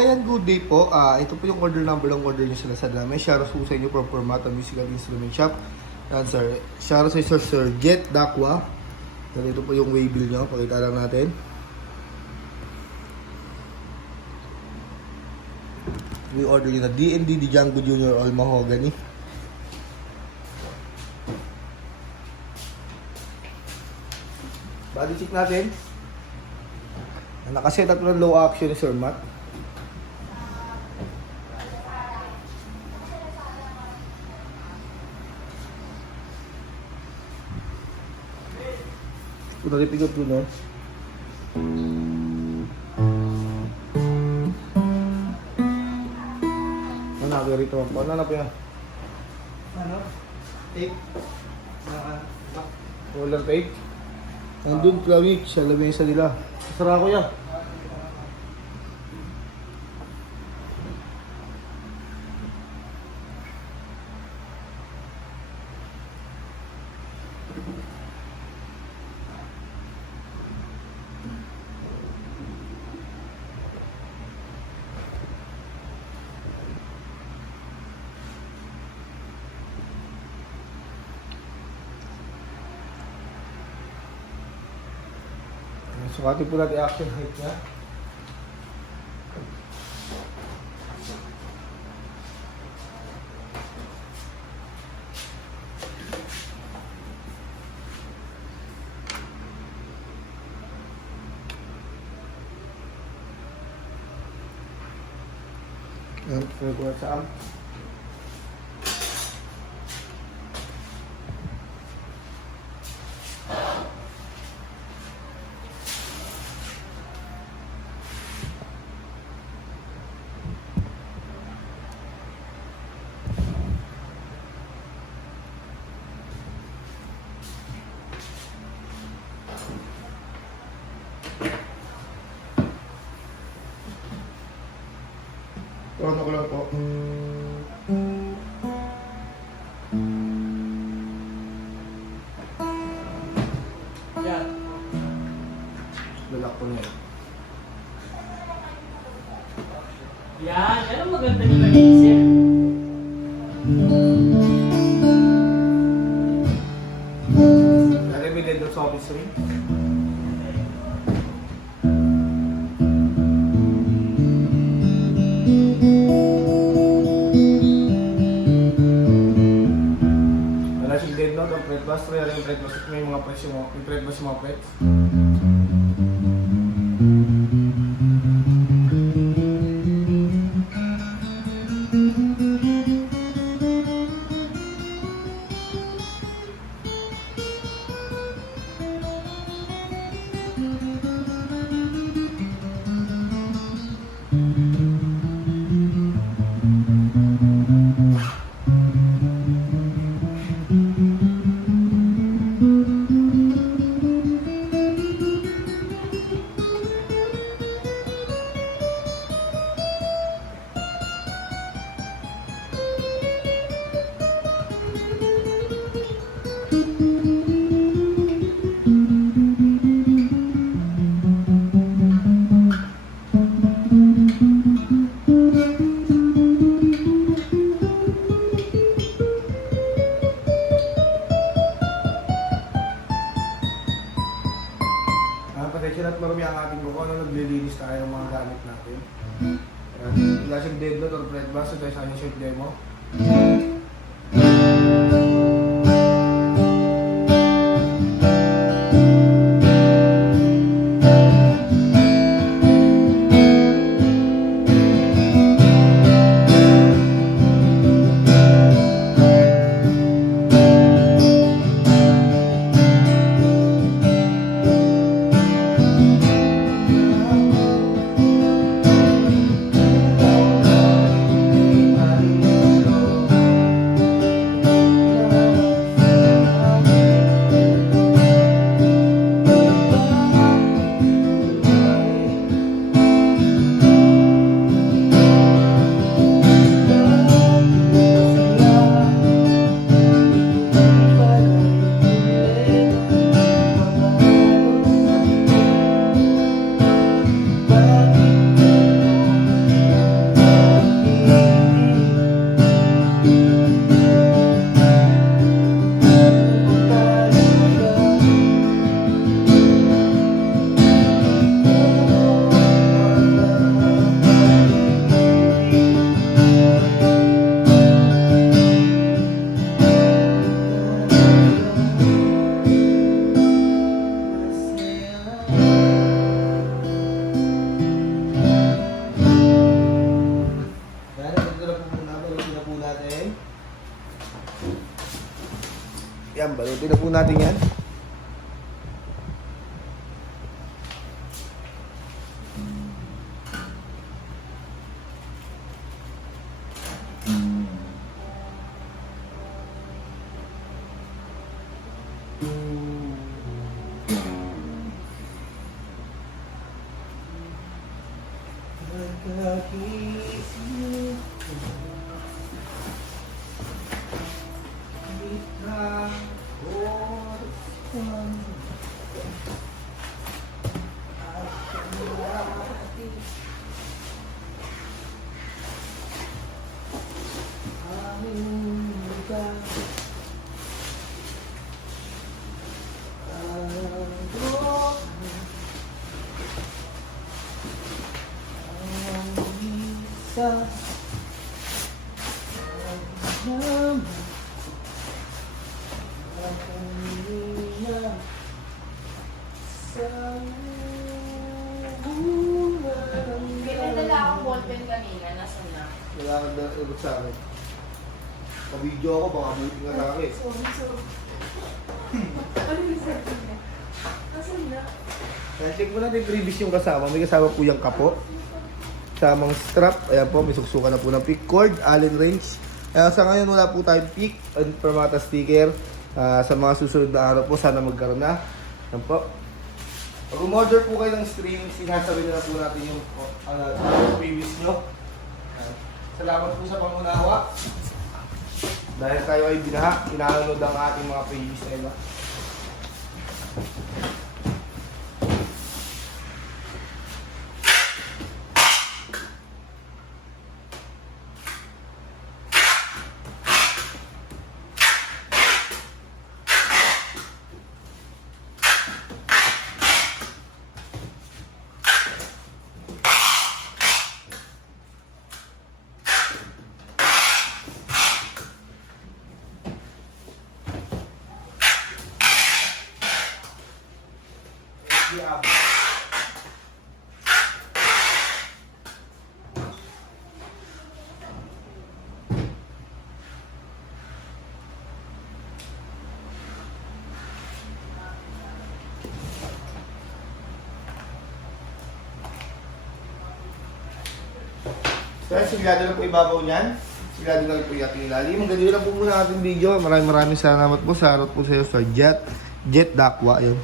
Ayan, good day po. Ito po yung order number ng order nyo sa Lazada. May shoutout po sa inyo from Formata Musical Instrument Shop. Yan sir. Shoutout sa Sir Jet Dakwa. Yan, ito po yung waybill nyo. Pakita lang natin. We order nyo na D&D Django Jr. All Mahogany. Body check natin. Nakaset up ng low action ni Sir Matt. Udah dipigot dulu. Mana agak rito? Mana apa ya? Ano? Tape. Roller tape. Nandun kami sa lamesa nila. Sara ko yan. Sukatin po natin action height niya. Ayan, pagkulat sa amp. Tono ko lang po. Yan. Lalak po niya. Yan. Yan ang maganda ni Malaysia. Nare-evident doon sa office ring. Breakfast, yung breakfast, may mga press yung breakfast yung mga press. Pasensya na't marami ang ating buko na naglilinis tayo ng mga gamit natin. Wala siyang deadload or flat bass, ito sa short demo. Yan, balutin na po natin yan. Pinadala akong ballpen kanina, nasa na? Wala ka na ibig sa akin. Pa-video ako, baka buti nga sa akin. Ano yung sabi niya? Nasaan na? Check mo natin yung previous yung kasama. May kasama po yung kapo. Kasamang strap. Ayan po, may suksukan na po ng pick cord, Allen wrench. Sa ngayon wala po tayong pick and permata sticker. Sa mga susunod na araw po, sana magkaroon na. Ayan po. Pag umorder po kayo ng string, sinasabi na po natin yung previous nyo. Salamat po sa pangunawa. Dahil tayo ay binaha, inaanod ang ating mga previous na iba. Yeah. Kaya sigurado na po ibabaw niyan. Sigurado na rin po yung ating ilalim. Ang ganyan lang po muna ating video. Maraming salamat po sa harap po sa iyo, Sir Jet Dakwa. Yun.